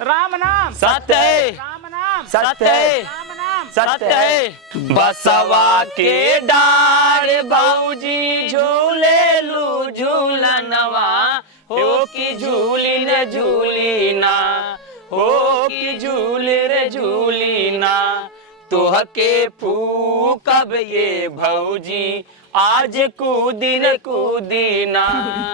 राम नाम सत्य है, राम नाम सत्य है, राम नाम सत्य है। बसवा के डार भौजी झूले लू झूलनवा हो कि झूली रे झूली ना, हो कि झूली रे झूली ना। तुह के फूकब ये भौजी आज कूदी रे कूदी ना,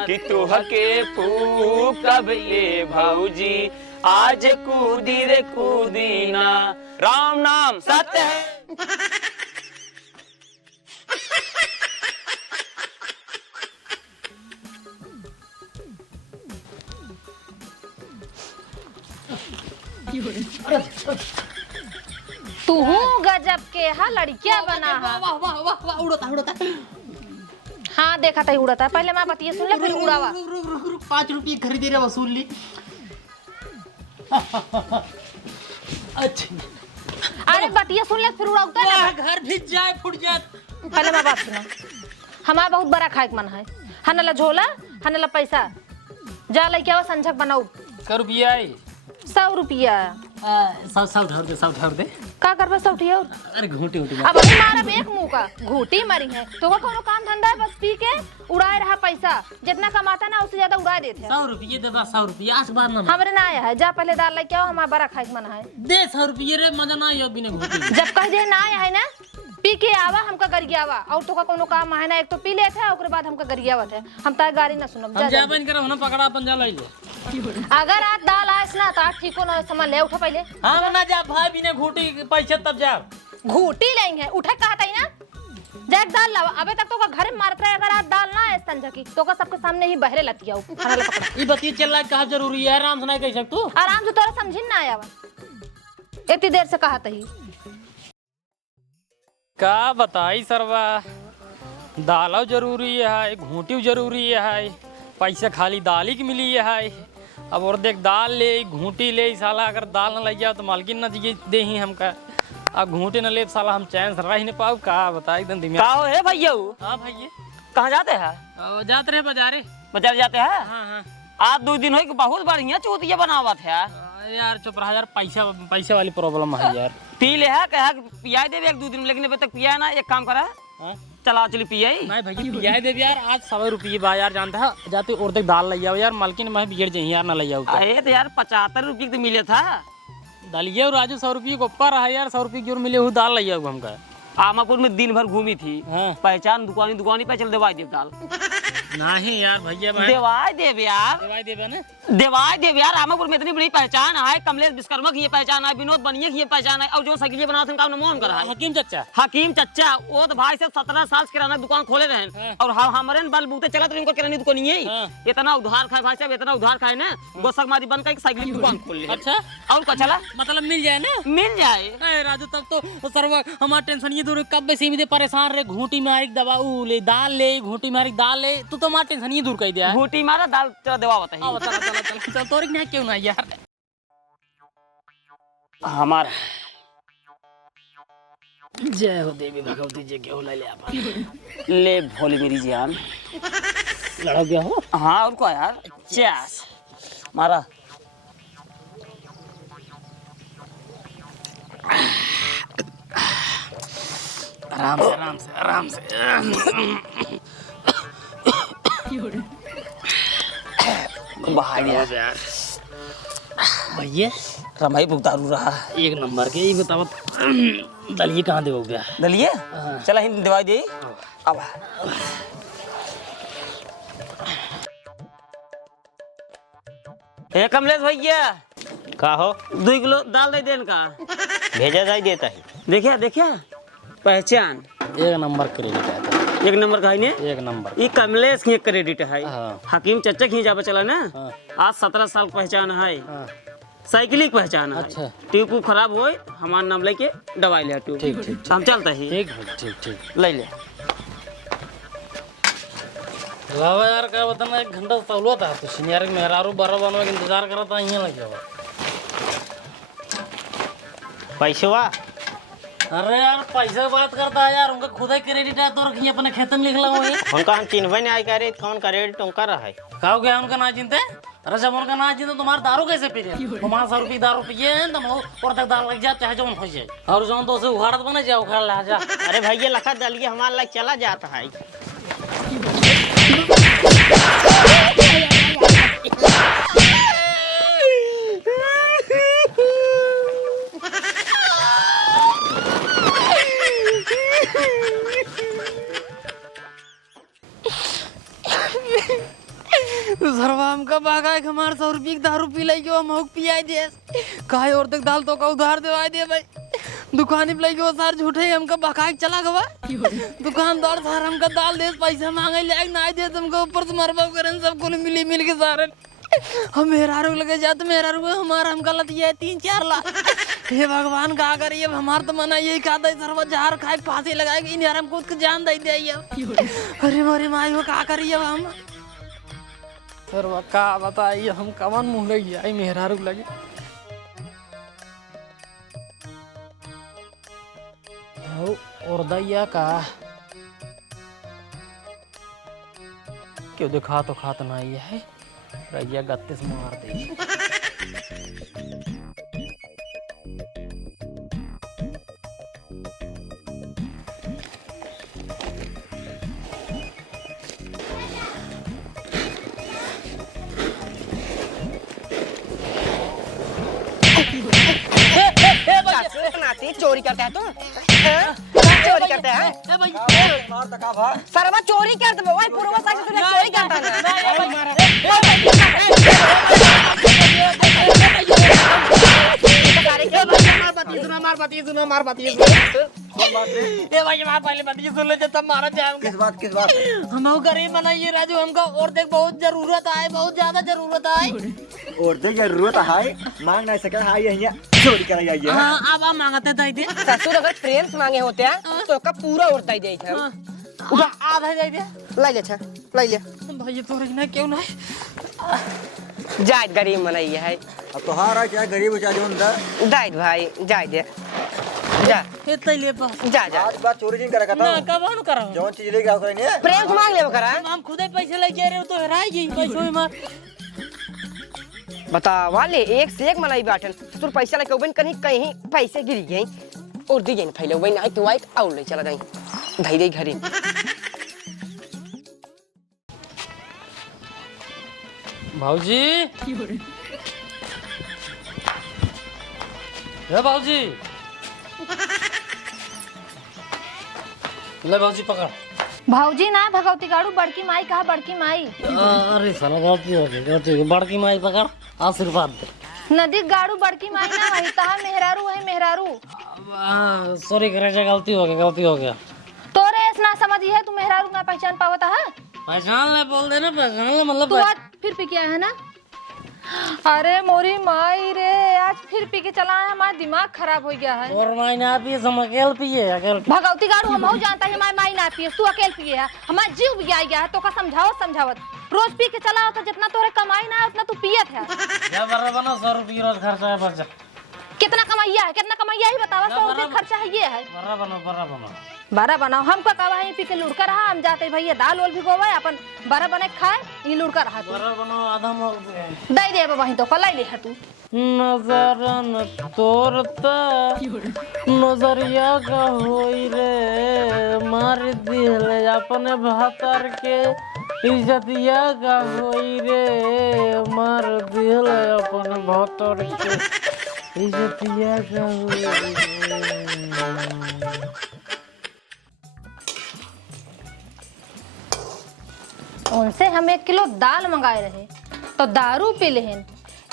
कि तुह के फूकब ये भौजी आज कूदी रे कूदी ना। राम नाम सत्य है। तू गजब के हा लड़किया बना हा। वाह वाह वाह वाह उड़ता उड़ता। हाँ देखा था उड़ाता। पहले मैं बतिया सुन ले फिर उड़ावा। रुक 5 रुपये खरीदे रे वसूल ली। अच्छा अरे बतिया सुन ले फिर उड़ाऊता ना। घर भिज जाए फुट जाए। पहले मैं बात सुना। हमारा बहुत बड़ा खाए मन है। हनला झोला हनला पैसा जा लेके आवा संझक बनाऊ। कर रुपया 100 रुपया। सब धर दे का करबे 100 उठिया। अरे घूटी अब अभी मारा एक मुंह का घूटी मारी है तो का कोनो काम धंधा है बस पी के उड़ाए रहा पैसा। जितना कमाता ना उससे ज्यादा उड़ा देते हैं। 100 रुपये दे बा 100 रुपये आज बार ना हमरे ना आया है। जा पहले दाल लेके आओ। हमारा बड़ा खाए मन है। दे 100 रुपये रे मजा ना आयो बिना घूटी। जब कह जे ना आया है ना पी के आवा हमका गरियावा और तो का कोनो काम है ना। एक तो पी लेते है ओकरे बाद हमका गरियावत है। हम तार गाड़ी ना सुनब। हम जाबन करे होना पकड़ा अपन जा ले। अगर आज दाल आइस ना तो आज ठीको ना सामान ले उठा पहले। हम ना जा भाई बिना घूटी पैसा तब जा। घूटी लेंगे उठे कहता ही ना। जैक दाल लावा। अबे तक तो का घर में मारता है। अगर आज दाल ना है संझा की तो का सबके सामने ही बहरे लतिया खाना ला पकड़ा। ई बतिया चल रहा कहा जरूरी है। आराम से नहीं कह सकतू। आराम से तोरा समझिन ना आया इतनी देर से कहता ही। का बताई सरवा दालो जरूरी है घूटी जरूरी है पैसा खाली दाल ही की मिली है। अब और देख दाल ले घूटी ले साला अगर दाल न लग जाओ तो मालकिन न दे ही हमका। अब घूटे न ले तो साला हम चैन से रह नहीं पाओ। का बताई एकदम दिमाग। का हो है भैया? हाँ भाई कहाँ जाते हैं? जाते रहे बाजारे। बाजार जाते हैं? हाँ हाँ आज 2 दिन हो कि बहुत बढ़िया चूतिया बनावत है यार। चुप रहा यार पैसा वाली प्रॉब्लम है यार। पी ले है कहा पिया दे 1-2 दिन लेकिन अभी तक पिया ना। एक काम करा चला चली पिया नहीं भाई पिया दे यार। आज 100 रुपये बा यार जानता है। जाते और तक दाल ले आओ यार। मालकिन मैं बिगड़ जाए यार ना ले आओ। अरे तो यार 75 रुपये तो मिले था दालिया और राजू 100 रुपये को ऊपर रहा यार। 100 रुपये की और मिले हुए दाल ले आओ हमका। आमापुर में दिन भर घूमी थी। हाँ। पहचान दुकानी पे चल देवाई देव दाल। नहीं यार भैया मैं देवाई देव यार। देवाई देवे ना। देवाई देव यार। आमापुर में इतनी बड़ी पहचान है। कमलेश विश्वकर्मा की ये पहचान है। विनोद बनिए की ये पहचान है। और जो सगिलिया बना उनका मोहन करा है हकीम चाचा। हकीम चच्चा। वो तो भाई से 17 साल से किराना दुकान खोले रहे। हाँ। और हमारे बल बूते चला तो इनको किरानी दुकान ही हाँ। इतना उधार खाए भाई साहब इतना उधार खाए ना। गोसकमारी बन का एक साइकिल की दुकान खोल ले। अच्छा और क्या चला मतलब मिल जाए ना। मिल जाए। अरे राजू तब तो सर्व हमारा टेंशन ये दूर कब से भी परेशान रहे। घूटी मारी दवा ले दाल ले घूटी मारी दाल ले तू तो हमारा टेंशन ये दूर कर दिया। घूटी मारा दाल चला देवा बताइए। हाँ चला चला चला चल तोरी नहीं क्यों ना यार। हमारा जय हो देवी भगवती जय क्यों ले आप ले भोली मेरी जान। लड़ा गया हो। हाँ और क्या यार चैस मारा। आराम से बाहर यार भैया रमाई भुगतारू रहा। एक नंबर के ये बताओ दलिए कहाँ दे हो गया। दलिए चला हिंद दवाई दे। अब कमलेश भैया का हो 2 किलो दाल दे देन का भेजा जाए देता है। देखिए देखिए पहचान एक नंबर क्रेडिट है। 1 नंबर का है ने। एक नंबर ये कमलेश की क्रेडिट है। हाँ। हकीम चच्चा की जाबे चला ना। हाँ। आज 17 साल पहचान है। हाँ। साइकिल की पहचान है। अच्छा। ट्यूब खराब हो हमारा नाम लेके दवाई ले ट्यूब। ठीक ठीक हम चलते ही ठीक ले ले। लावा यार क्या बताना। 1 घंटा तौलो था तो सीनियर मेहरारू 12 बनवा के इंतजार करा था। यहाँ लग गया पैसवा अरे यार पैसा बात करता है यार। उनका खुद ही क्रेडिट है तो रखिए अपने खेत में लिख ला। उनका हम चिन्हबे नहीं आए करे कौन क्रेडिट उनका रहा है। कहो क्या उनका ना चिंता अरे जब उनका ना जी तो तुम्हारे दारू कैसे पी रहे? तुम्हारा 100 रुपये दारू पिए हैं तुम और तक दाल लग जाए चाहे जो हो जाए और जो तो उसे उखाड़त बने जाओ उखाड़ ला जा। अरे भैया लखा दलिए हमारा लाग चला जाता है। सरवा हमका भागा है हमारे 100 रुपये की दारू पी लाई हम पियाई दे काहे और तक दाल तो का उधार देवाई दे भाई दुकान पे लगी सार झूठे हमका भगाए चला गवा दुकानदार सार हमका दाल दे पैसा मांगे ले ना दे तुमको ऊपर से मरबा करें सबको मिल के सारे हम मेहरारू लगे जाते मेहरारू हमारा हमका लत ये 3-4 लाख। हे भगवान का करिए हमार तो मना यही खाता है सरवा जहर खाए फांसी लगाएगी इन यार हमको उसको जान दे दे। अरे मोरे माई वो का करिए हम सरवा का बताइए हम कवन मुँह लगी आई मेहरारू लगे। और दैया का क्यों दिखा तो खात ना ही है रैया गत्ते से मार दे। चोरी करता है तू चोरी करता है सरवा चोरी करते भाई पूर्व साइड तूने चोरी करता ए भाई मार पहले बात ये सुन ले जब मारा जाए किस बात हम गरीब बनाइए राजू हमका और देख बहुत जरूरत है बहुत ज्यादा जरूरत है और देख जरूरत है मांग नहीं सके हां ये चोरी कर जाइए। हां अब आप मांगते दे दे ससुर अगर प्रेम से मांगे होते हैं तो का पूरा उड़ता ही दे छे आधा दे दे ले ले छे ले ले भाई तोरे ना क्यों ना जायद गरीब बनाई है अब तो हारा क्या गरीब बेचारे अंदर जायद भाई जायद जा ए तैले पा जा जा आज बात चोरी नहीं करेगा ना कबान करा जौन चीज लेके आओ करेंगे प्रेम से मांग ले करा हम खुद ही पैसे लेके रहे हो तो हराएगी पैसों में मार बता वाले एक से एक मलाई बाटन ससुर पैसा लेके उबन कहीं कहीं पैसे गिर गए और दी गई फैले वही ना तो वाइट आउट ले चला जाई धई दे घरे। भाऊजी हे भाऊजी ले भाऊजी पकड़। भाऊजी ना भगवती गाड़ू बड़की माई कहा बड़की माई अरे साला गलती हो गई बड़की माई पकड़ आशीर्वाद दे। नदी गाड़ू बड़की माई ना वही तहा मेहरारू है मेहरारू। सॉरी करे गलती हो गया तोरे ऐसा ना समझी है तू मेहरारू ना पहचान पावता है पहचान ले बोल देना पहचान ले मतलब तू आज फिर पी के आया है ना। अरे मोरी माई रे आज फिर पी के चला है हमारा दिमाग खराब हो गया है। और माई ना पिए हम अकेले पिए भगवती गाड़ू हम जानता है हमारी माई ना पिए तू अकेले पिए है हमारा जीव भी आ गया है तो का समझावत रोज पी के चला होता जितना तोरे कमाई ना है उतना तू पियत है। क्या बर्रा बना 100 रुपये रोज खर्चा है बच्चा कितना कमाइया ही बतावा 100 रुपये खर्चा है ये है। बारह बनाओ हमको कहा है पी के लुड़का रहा हम जाते भैया दाल वाल भिगोवा अपन बारह बने खाए ये लुड़का रहा तू बर्रा बनाओ आधा मोल दे दे वहीं तो कल ले तू नजरन तोरता नजरिया का होई रे मार दिल अपने भातर के इज्जतिया का होई रे मार दिल अपने भातर के इज्जतिया का होई उनसे हम 1 किलो दाल मंगाए रहे तो दारू पी लेहन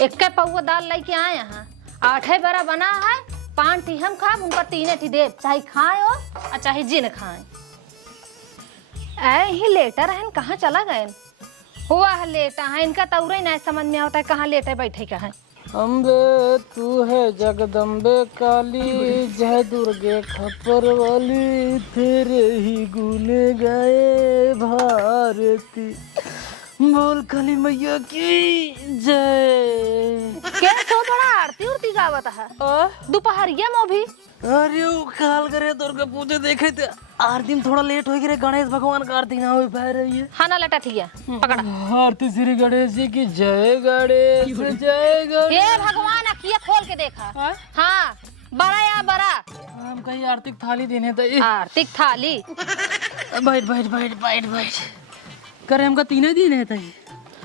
1 पौवा दाल लेके आए यहाँ 8 बरा बना है 5 टी हम खाए उनका 3 टी दे चाहे खाए और चाहे जिन खाए ऐ ही लेटर है कहाँ चला गए हुआ है लेटा है इनका तौरे नहीं समझ में आता है कहाँ लेटे बैठे का है। अम्बे तू है जगदम्बे काली जय दुर्गे खपर वाली तेरे ही गुने गाए भारती बोल काली मैया की जय। क्या तो बड़ा आरती उरती गावत है दोपहरिया में भी। अरे वो काल करे दुर्गा पूजा देखे थे आरती में थोड़ा लेट हो गया गणेश भगवान का आरती ना हो पा रही है। हाँ ना लटा ठीक है पकड़ा। आरती श्री गणेश जी की जय गणेश जय गणेश। ये भगवान अखिया खोल के देखा। हाँ बड़ा या बड़ा हम कहीं आरती की थाली देने थे। आरती की थाली बैठ बैठ बैठ बैठ बैठ करे हमका तीन दिन है तई।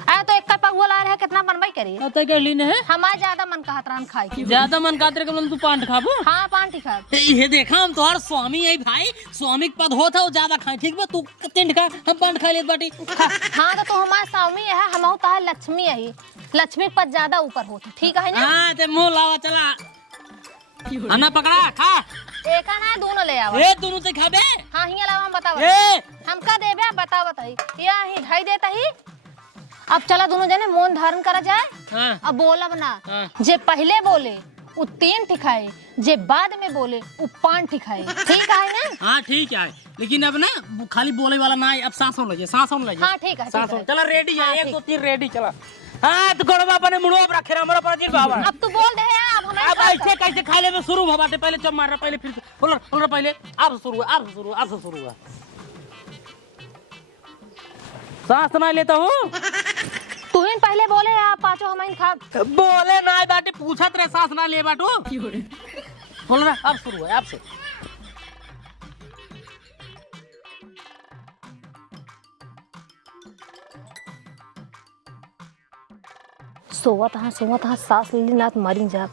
अरे तो एक का पहुआ ला रहा है कितना बनवाई करी आता कर लीने है हमारे ज्यादा मन का हतरान खाई की। ज्यादा मन कातरे के तू पान खाबो। हाँ पान खा। ये देखा हम तोहर स्वामी है भाई स्वामी के पद होता वो ज्यादा खाए ठीक बा तू तीन खा हम पान खा लेत बाटी। हाँ तो हमारे स्वामी है हम तो लक्ष्मी है लक्ष्मी के पद ज्यादा ऊपर होता ठीक है ना। हां ते मुंह लावा चला अन्ना पकड़ा खा एक ना दोनों ले आवा। ए दोनों ते खाबे। हाँ हिया लावा हम बतावा ए हमका देबे बतावत है या ही ढाई देता ही। अब चला दोनों जने मौन धारण करा जाए। हाँ। अब बोलब ना। हाँ। जे पहले बोले वो 3 ठिकाए जे बाद में बोले वो 5 ठिकाए ठीक है ना। हाँ ठीक है लेकिन अब ना खाली बोले वाला ना अब सांसों लगे हाँ ठीक है चला रेडी है हाँ, 1 2 3 रेडी चला। हाँ तो गड़वा अपने मुड़वा पर रखे हमरा पर जिन बाबा। अब तू बोल दे अब हमें अब ऐसे कैसे खाले में शुरू हो बाटे पहले जब मार रहा पहले फिर बोल पहले अब शुरू हुआ सांस ना लेता हूँ। तू ही पहले बोले आप पांचों हमें खा। बोले ना बाटे पूछत रहे सांस ना ले बाटू बोल रहा अब शुरू है अब से। सोवा था सांस ले ली ना तो मरी जा।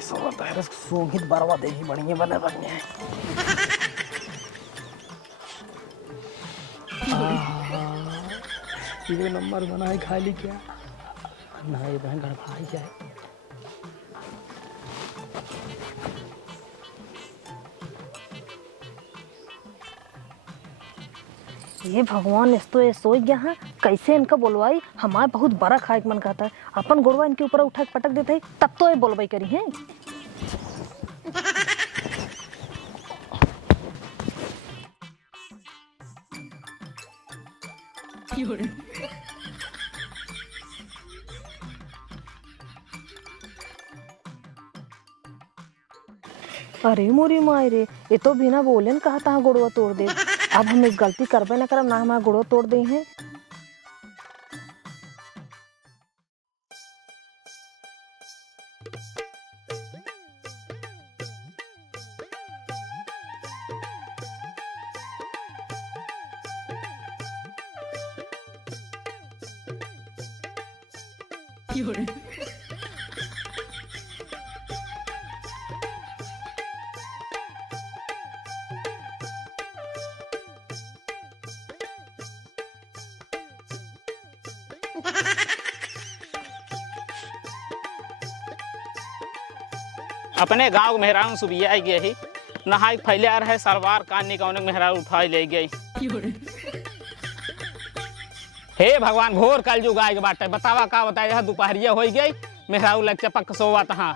सोवता है सोंगित बरवा देगी बढ़िया बने बढ़िया ये नंबर बनाए खाली क्या ना ये बहन गड़बड़ाई जाए। ये भगवान इस तो ये सोच गया है कैसे इनका बोलवाई हमारे बहुत बड़ा खाए मन कहता है अपन गोड़वा इनके ऊपर उठा के पटक देते है तब तो ये बोलवाई करी है। अरे मोरी माय रे ये तो बिना बोले न कहा था गोड़वा तोड़ दे। अब हम इस गलती करबे ना करब ना हमारा गोड़वा तोड़ दे हैं। अपने गांव मेहरान सुबिया आई गई नहाई फैले आ रहे सलवार कान कौन मेहरान उठाई ले गई। हे भगवान घोर कल जो गाय के बाटे बतावा का बताया दोपहरिया हो गई मेहराऊ लग चपक सोवा तहाँ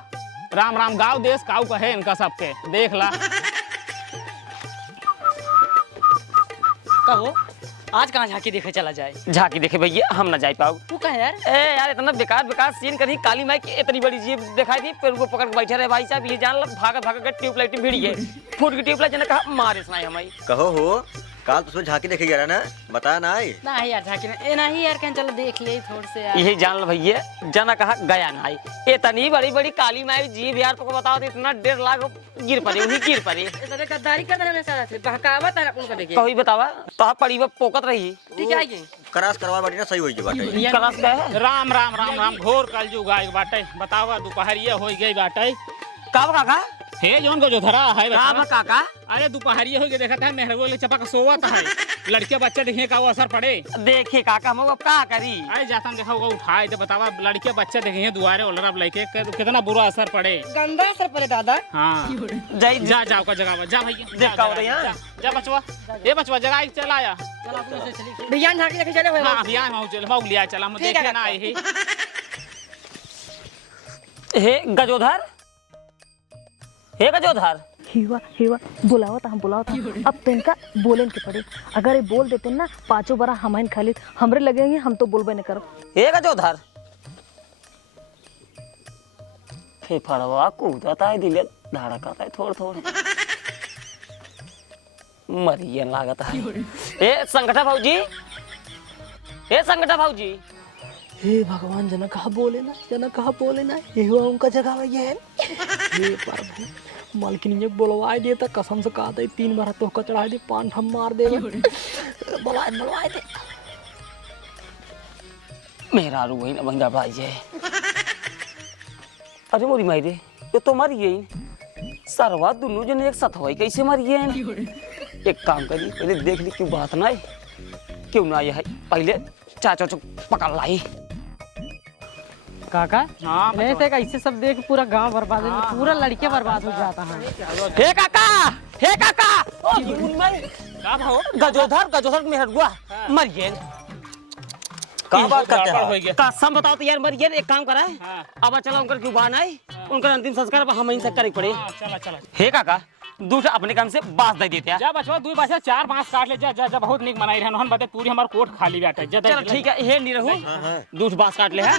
राम राम गाँव देश काऊ कहे इनका सबके देख ला। कहो आज कहाँ झांकी देखे चला जाए। झांकी देखे भैया हम न जा पाओ। तू कहे यार ए यार इतना बेकार सीन करी काली माई की इतनी बड़ी जीप दिखाई दी फिर उनको पकड़ के बैठे रहे भाई साहब ये जान लो भागत के ट्यूबलाइट भिड़ी है फूट की ट्यूबलाइट ने कहा मारे सुनाई हमारी। कहो हो काल तो झांकी देखे गया ना बता ना आई ना यार झांकी ए नहीं यार कहीं चलो देख ले थोड़ से यार। यही जान लो भैया जना कहा गया ना आई इतनी बड़ी काली माई जीप यार तुमको बताओ तो इतना 1.5 लाख गिर पड़ी वही गिर पड़ी गद्दारी कर रहे हैं बहकावत है उनका देखिए कहीं बतावा तो पड़ी पोकत रही ठीक है करास करवा बाटी ना सही होई के बाटे कलश का राम राम राम राम घोर कल जो गाय बाटे बतावा दोपहरिया हो गई बाटे कब काका हे जोन को जो धरा है कब काका अरे दोपहरिया हो गई देखा था मेहरगो ले चपक सोवत है लड़के बच्चे देखिए का वो असर पड़े देखे काका हम अब का करी अरे जाता देखा होगा उठाए तो बतावा लड़के बच्चे देखे दुआरे ओलरब लेके कितना बुरा असर पड़े गंदा असर पड़े दादा। हाँ जय जा जाओ का जगह जा भैया देख का हो रही है जा बचवा ये बचवा जगह चला आया भैया झांकी लेके चले हाँ अभियान में चल मऊ लिया चला हम ठीक है, देखे ना काका। आए हे गजोधर हे गजोधर हे गजोधर हिवा हिवा बुलावत हम बुलावत अब तो इनका बोलेन के पड़े। अगर ये बोल देते ना पांचों बारा हमाइन खाली हमरे लगेंगे, हम तो बोलबे नहीं करो। हे गजोधर फेफड़वा कूदता है, दिल धड़कता है थोड़ा थोड़ा, मरियन लागत है। ए संगठा भाऊजी, ए संगठा भाऊजी, हे भगवान जना कहा बोले ना ये हुआ उनका जगह ये है। हे प्रभु मालकिन ये बोलवाए दे, कसम से कहा था 3 बार तो चढ़ाए दे, 5 हम मार दे। बुलवाए दे मेरा रू वही ना बंदा भाई है। अरे मोरी मायरे ये तो मर गई सरवा, दोनों जन एक साथ हुई कैसे मर गए? एक काम करी पहले देख ली क्यों बात ना है, क्यों ना है पहले चाचा चुप पकड़ लाई। काका ऐसे ऐसे सब देख पूरा गांव बर्बाद है, पूरा लड़के बर्बाद हो जाता है। हे काका, हे काका, ओ का भाव गजोधर मेहरुआ मर गए। का बात करते हो? कसम बताओ तो यार मर गए। एक काम करा है अब चलो उनकर क्यों बान आई, उनका अंतिम संस्कार अब हम इनसे करे पड़े। चला हे काका दूसरा अपने काम से बास दे देते हैं। जा बचवा 2 बासा 4 बांस काट ले जा जा, जा बहुत निक मनाई रहन बते पूरी हमार कोट खाली बैठे। चलो ठीक है, हे नहीं रहू दूध बास काट ले है,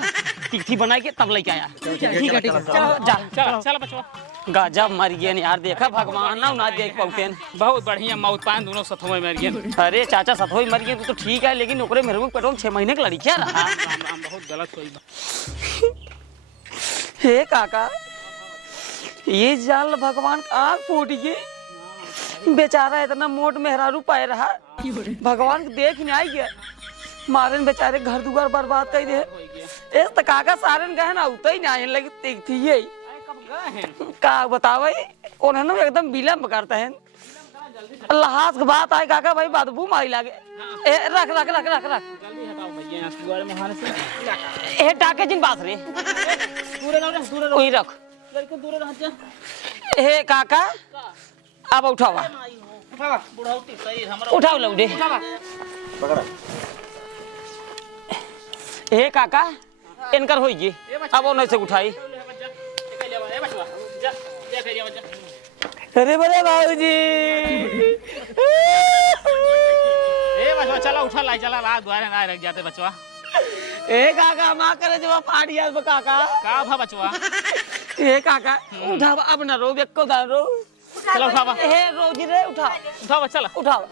तिथि बनाई के तब लेके आया। ठीक है चलो जा। चल बचवा गजब मर गए यार, देखा भगवान ना देख पाउतेन। बहुत बढ़िया मौत पान दोनों सथोए मर गए। अरे चाचा सतोई मर गए तो ठीक है, लेकिन ओकरे मेरे को पेटों 6 महीने की लड़ी क्या रहा। राम बहुत गलत हुई। हे काका ये जाल भगवान आँख फूट गई, बेचारा इतना मोट मेहरारू पाए रहा, भगवान देख नहीं आई गया, मारन बेचारे घर दुआर बर्बाद कर दे। इस तो काका सारन गए ना उतर ही नहीं लगी तीख थी ये का बतावे, उन्होंने एकदम विलम्ब करते हैं। लाश के बात आए काका भाई बदबू मारी लागे। रख रख रख रख रख ए टाके जिन बात रे वही रख। हे काका अब उठावा उठाओ लौडे। हे काका इनकर होई अब उन्हें से उठाई। अरे बड़े बाबूजी ए बचवा चला उठा लाई, चला रात द्वारे ना रख जाते बचवा। ए काका माँ करे जब फाड़ गया काका का भा बचवा। ए काका उठा अब ना रो बेको दा रो। चला उठावा। हे रोजी रे उठा उठावा चला उठावा।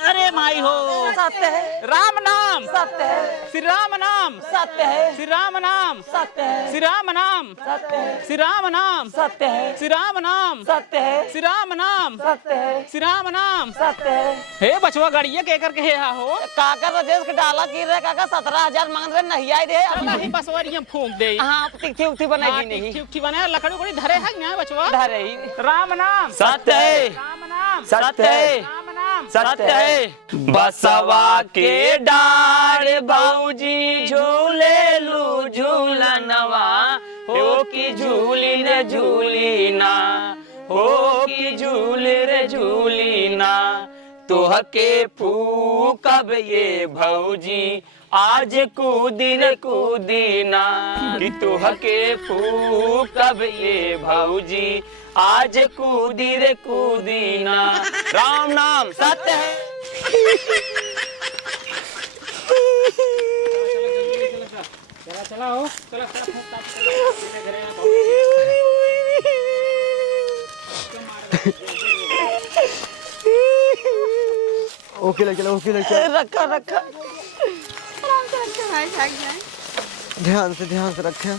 अरे माई हो सत्य है, राम नाम सत्य है, श्री राम नाम सत्य है, श्री राम नाम सत्य है, श्री राम नाम सत्य है, श्री राम नाम सत्य है, श्री राम नाम सत्य है, श्री राम नाम सत्य है, श्री राम नाम सत्य है। हे बचवा गाड़िया के करके हे हो काका राजेश के डाला गिर रहे काका 17,000 मांग रहे नहीं आए दे। चला ही बसवरिया फूंक दे। हाँ तिथि उथी बनाई दी नहीं ठीक बनाया लकड़ी कोड़ी धरे है ना बचवा। धरे ही राम नाम सत्य है, राम नाम सत्य है, राम नाम सत्य है। बसवा के डार बाऊजी झूले लू झूलनवा हो की झूली रे झूली ना, हो की झूली रे झूली ना, तोह के फूकब ये भौजी आज कूदिन कूदीना, कि तोह के फूकब ये भौजी आज कूदी रे कूदीना। राम नाम सत्य है। चला हो चला ओके लग चला रखा रखा ध्यान से रखें।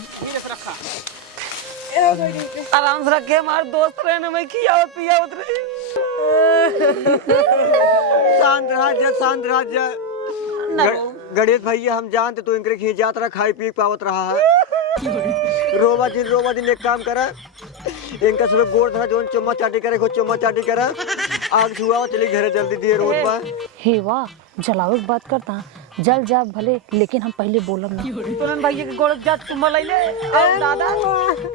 आराम से रखे, हमारे दोस्त रहने में किया पिया उतरे। शांत रह गणेश भैया हम जानते तो इनके खींच जात रहा, खाई पी पावत रहा है। रोबा दिन एक काम करा, इनका सब गोड़ धरा जो चम्मा चाटी करे आग छुआ चली घरे जल्दी दिए रोड पर। हे वाह जलावे की बात करता जल जा भले, लेकिन हम पहले बोलब ना। तुरंत भैया के गोड़ जा तुम लाई ले और दादा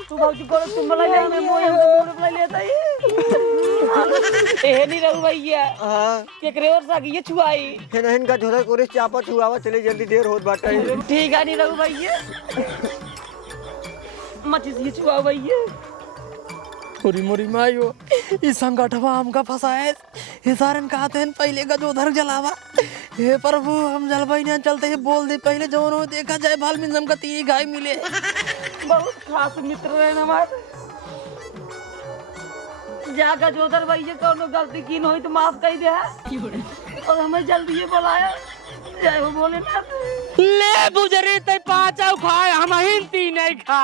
तू भौजी गोड़ तुम लाई ले, मैं मोय हम गोड़ लाई लेता ही। ए नहीं रहू भैया हां केकरे और सा ये छुआई हेन का झोला कोरे चापा छुआवा चली जल्दी देर होत बाटे। ठीक है नहीं रहू भैया मचिस ये छुआ भैया। मोरी मोरी मायो इस संगठवा हमका फंसाए ये सारन कहते हैं पहले का जो उधर जलावा हे प्रभु हम जलवाई ना चलते ये बोल दे पहले जो उन्होंने देखा जाए बाल मिंजम का 3 गाय मिले बहुत खास मित्र रहे हमारे जाकर जो उधर भैया कौनो गलती की न हुई तो माफ कर दे और हमें जल्दी ये बुलाया जय हो भोलेनाथ। ले बुजरी ते 5 खाए हम ही 3 नहीं खा।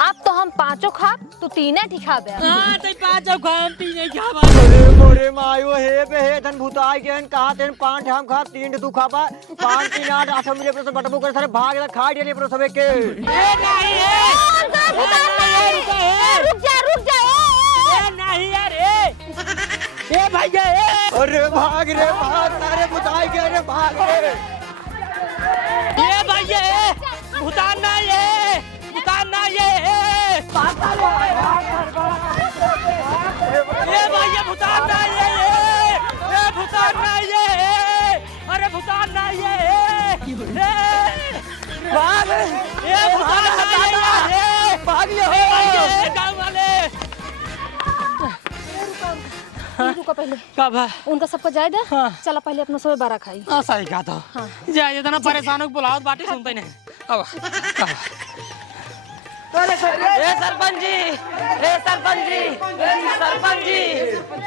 अब तो हम 5 खा तू 3 ठिका बे। हां ते 5 खा हम 3 नहीं खा। अरे मोरे मायो हे बे हे धन भूताई के कहा तेन 5 हम खा 3 तू खाबा 5 3 8 8 मिले पर बटबो कर सारे भाग ले खा डेले पर सबे के ए नहीं है रुक जा ए नहीं यार ए भैया अरे भाग रे भाग सारे भूताई के अरे भाग रे ये भैया भूतान ना ये भूतान ना ये भैया भूतान ना ये भूतान ना ये अरे भूतान ना ये भाग ये भूतान ना ये भाग ये गाँव वाले रुको पहले कब है उनका सबको जाए दे। चला पहले अपना सोए 12 खाई। सही कहा था जाए इतना परेशान हो बुलाओ बाटी सुनते ही नहीं अब सरपंच जी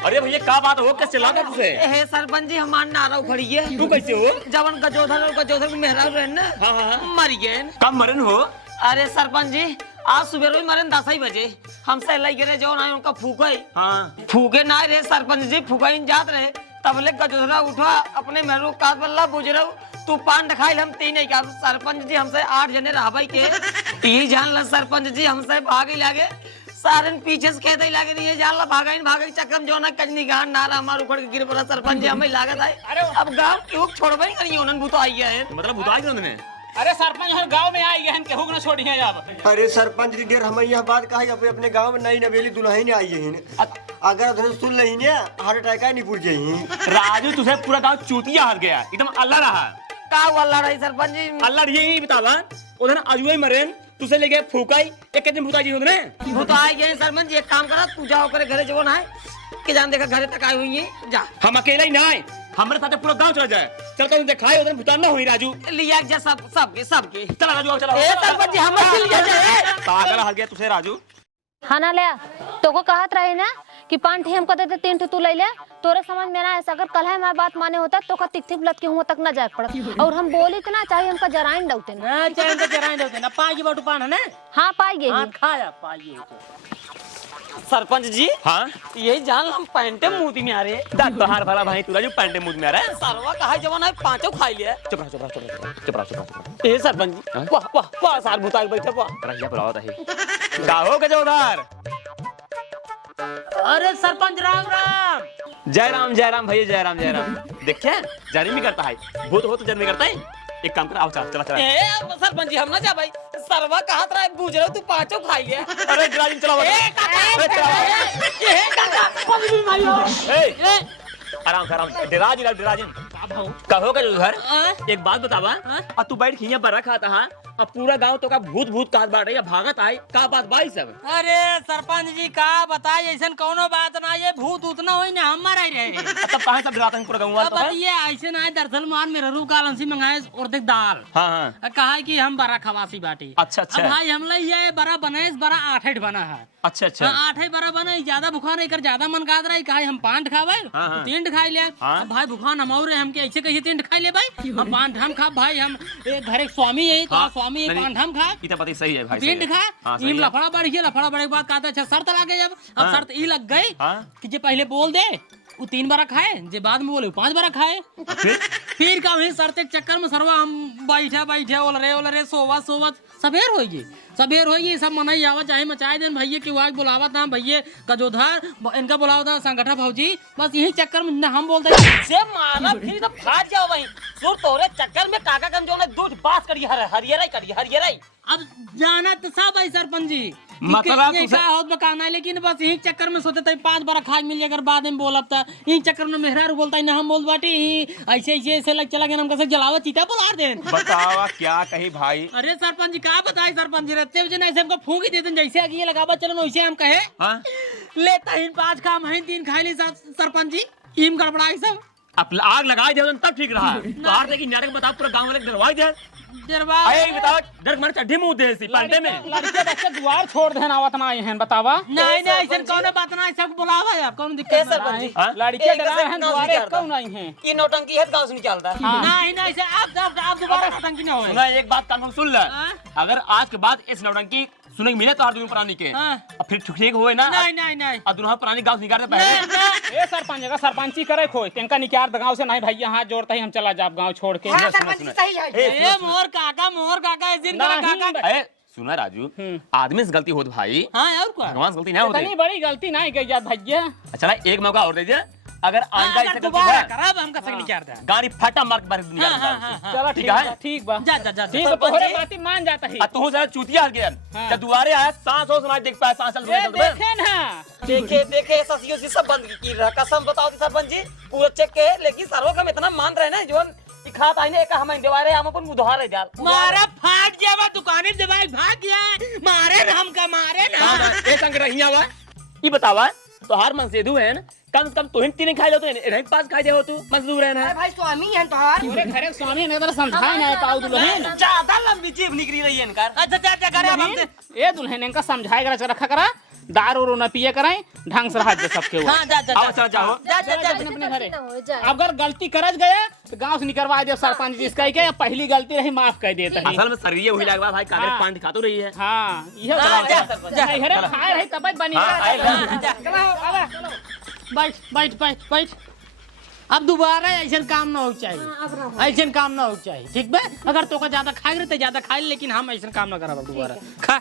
अरे भैया क्या बात हो कैसे चिल्ला तुझे? हे सरपंच जी हमार नारा उखड़ी है तू कैसे हो? जवन गजोधर को मेहरा रहे ना हाँ। मर गए। कब मरन हो? अरे सरपंच जी आज सुबह मरन 10 बजे हमसे लग गए जो ना उनका फूके हाँ। फूके ना रहे सरपंच जी फूके जात रहे तब ले गजोधरा उठा अपने मेहरू काट बल्ला बुझरऊ तू पान खाइल हम 3 नहीं का सरपंच जी हमसे 8 जने रहबाई के ई जान ल सरपंच जी हमसे भागे लागे सारन पीछे से कहते लागे नहीं जान ला भागाई चक्कर जो ना कजनी गान नारा हमार उखड़ के गिर पड़ा सरपंच जी हमें लागत है अब गांव क्यों छोड़बे नहीं उन्होंने भूत आई गया है मतलब भुता क्यों ने? अरे सरपंच हर गांव में आई गए केहू न छोड़ी है अब। अरे सरपंच जी हम यह बात कहा अपने गांव में नई नवेली दुल्हन आई है अगर उधर सुन रही ने हार्ट अटैक नहीं पूछ जाई राजू तुझे पूरा गांव चूतिया हार गया एकदम अल्लाह रहा का अल्लाह रही सरपंच जी अल्लाह यही बतावा उधर अजुए मरेन तुझे ले गए फूकाई एक दिन भुता जी उधर भूत आई गए सरपंच जी एक काम करा तू जाओ करे घरे जो ना है कि जान देखा घरे तक आई हुई है जा हम अकेला ही ना आए हमारे साथ पूरा गांव चला जाए चल तो दिखाए उधर भुता ना हुई राजू लिया जा सबके चला राजू अब चला ए सरपंच जी हम लिया जाए पागल हार गया तुझे राजू हाँ ना ले तो को कहत रहे ना कि 5 हम कहते थे 3 तू ले ले तोरे समझ में ना ऐसा अगर कल है हमारी बात माने होता तो का तिक लत के हुआ तक ना जाए पड़ा और हम बोली तो ना चाहे हमका जराइन डलते ना हां चाहे तो जराइन होते ना पाई बाटू पान है ना हाँ पाई गई हां खाया पाई सरपंच जी हाँ यही जान हम पैंटे मुंह में आ रहे तोहार भला भाई तू राजू पैंटे मुंह में आ रहा है सरवा कहा जवान है 5 खाई लिया चुप रहा ए सरपंच जी वाह सार भूता बैठे वाह रहिया बुलाओ रही का हो गए उधर अरे सरपंच राम राम जय राम भैया जय राम देखिए जन्म भी करता है भूत हो तो जन्म करता है एक काम कर आओ चला ए सरपंच जी हम ना जा भाई सरवा कहा रहा बुझ रहे तू 5 खाई लिया अरे ड्राइविंग चलाओ आराम डिराजिन कहो का उधर एक बात बतावा अब तू बैठ खिया बर्रा खाता हां अब पूरा गांव तो का भूत काट बाट रही भागत आई का बात भाई सब अरे सरपंच जी का बताई ऐसा कोनो बात ना ये भूत उतना होई ना हमारा ही रहे तब कहां सब डराता पूरा गांव अब ये ऐसे ना दरअसल मान मेरे रू कालंसी मंगाए और देख दाल हां कहा कि हम बड़ा खवासी बाटी अच्छा अब भाई हम ले ये बड़ा बनाए बड़ा 8 बना है अच्छा 8 बड़ा बना ज्यादा भूखा नहीं कर ज्यादा मन काद रही कहा हम 5 खावे 3 खाई ले अब भाई भूखा हम और हमके ऐसे कहिए 3 खाई ले भाई हम 5 हम खा भाई हम एक घर एक स्वामी है तो स्वामी 5 हम खा ई तो पता सही है भाई 3 खा ई लफड़ा बढ़ गया लफड़ा बढ़े के बाद कहता अच्छा शर्त लागे जब अब शर्त ई लग गई कि जे पहले बोल दे वो 3 बार खाए जे बाद में बोले 5 बार खाए फिर का वही शर्त के चक्कर में सरवा हम बैठे ओल रे सोवत सबेर होगी सब मनाई आवा चाहे मचाए देन भैया की वाग बुलावा था भैया गजोधर इनका बुलावा था संगठा भौजी बस यही चक्कर में ना हम बोलते से मारा फिर तो फाट जाओ वहीं सुर तोरे चक्कर में काका कम जो ने दूध बास करी हरियराई अब जाना तो सब है सरपंच जी मतलब ये का होत बकाना है, लेकिन बस यही चक्कर में सोचते थे 5 बार खाए मिल अगर बाद में बोलब था यही चक्कर में मेहरा बोलता है ना हम बोल बाटे ऐसे ऐसे लग चला गया हम कैसे जलावा चीता बुलार दे। बतावा क्या कही भाई। अरे सरपंच जी का बताए सरपंच जी रहते हुए ऐसे हमको फूंक ही देते जैसे आगे ये लगावा चलो वैसे हम कहे हाँ? लेता ही 5 काम है 3 खाई ली सरपंच जी ईम गड़बड़ा सब अब आग लगा दे तब ठीक रहा। तो हार देखी नाटक बताओ पूरा गांव वाले डरवाई दे। दरबार अरे बताओ डर मारे चड्ढी मुंह दे सी पर्दे में। लड़के बच्चे द्वार छोड़ देना आवत ना हैं बतावा। नहीं नहीं ऐसे कौन बात ना सब बुलावा यार कौन दिक्कत सरपंच जी हाँ? लड़के डरा हैं द्वारे क्यों नहीं हैं। ये नौटंकी है गांव से निकालता है। नहीं नहीं ऐसे आप दोबारा नौटंकी ना होए। सुना एक बात कान सुन ले। हाँ? अगर आज के बाद इस नौटंकी सुने मिले तो हर दोनों प्राणी के हाँ। अब फिर ठीक हुए ना। नहीं नहीं नहीं अब दोनों प्राणी गांव से निकाल दे पहले। ए सरपंच का सरपंची करे खोई तेंका निकार गांव से नहीं भैया हाथ जोड़ता ही हम चला जाब गांव छोड़ के। हाँ सरपंच जी सही है। ए मोर काका ऐसे काका नहीं सुना राजू आदमी से गलती होत भाई हाँ और क्या भगवान से गलती नहीं होती। इतनी बड़ी गलती नहीं की जा भैया। अच्छा एक मौका और दीजिए अगर आइंदा अगर ऐसे गलती दोबारा है करब हमका संग निकार दे। गाड़ी फटा मार के बाहर निकाल हाँ, हाँ, हाँ, चलो ठीक ठीक है? है ठीक बा जा जा जा ठीक है तोहरे बाती मान जाता ही। तू जरा चूतिया हट गया हाँ। जब दुआरे आया सांस हो सुनाई देख पाया सांस चल ए, रहा है देखे ना देखे देखे ससियो से सब बंद की रहा कसम बताओ थी सरपंच जी पूरा चेक के लेकिन सरवा का इतना मान रहे ना जोन खात आईने एक हम देवारे हम अपन मुधार है यार मारा फाट जावा दुकाने जवाई भाग गया मारे ना हमका मारे ना ए संग रहिया हुआ ये बतावा तो हर मन सेधु है न कम से कम तोहिन तीन खाई लो तो इन्हें 5 खाई दे हो तू मजदूर है ना। भाई स्वामी हैं तोहार। पूरे घरे स्वामी ने तो समझाए ना पाऊ दुल्हन। ज्यादा लंबी जीभ निकली रही है इनका। अच्छा जा जा करे हमसे ए दुल्हन इनका समझाए करा रखा करा दारू रो न पिए कराए ढंग से रह जा सबके वो। हां जा जा आओ चल जाओ जा जा जा अपने अपने घरे ना हो जाए। अगर गलती करज गया तो गांव से निकलवा दे सरपंच जी इसका क्या पहली गलती रही माफ कर देता है। असल में शरीर वही लग भाई कागज हाँ। पान खातो रही है। हाँ यह जा, घरे खाए रही तब बनी बैठ बैठ बैठ बैठ अब दोबारा ऐसा काम ना हो चाहिए ऐसा काम ना हो चाहिए ठीक बा अगर तो का ज्यादा खाए रहे तो ज्यादा खाए लेकिन हम ऐसा काम ना करब दोबारा खा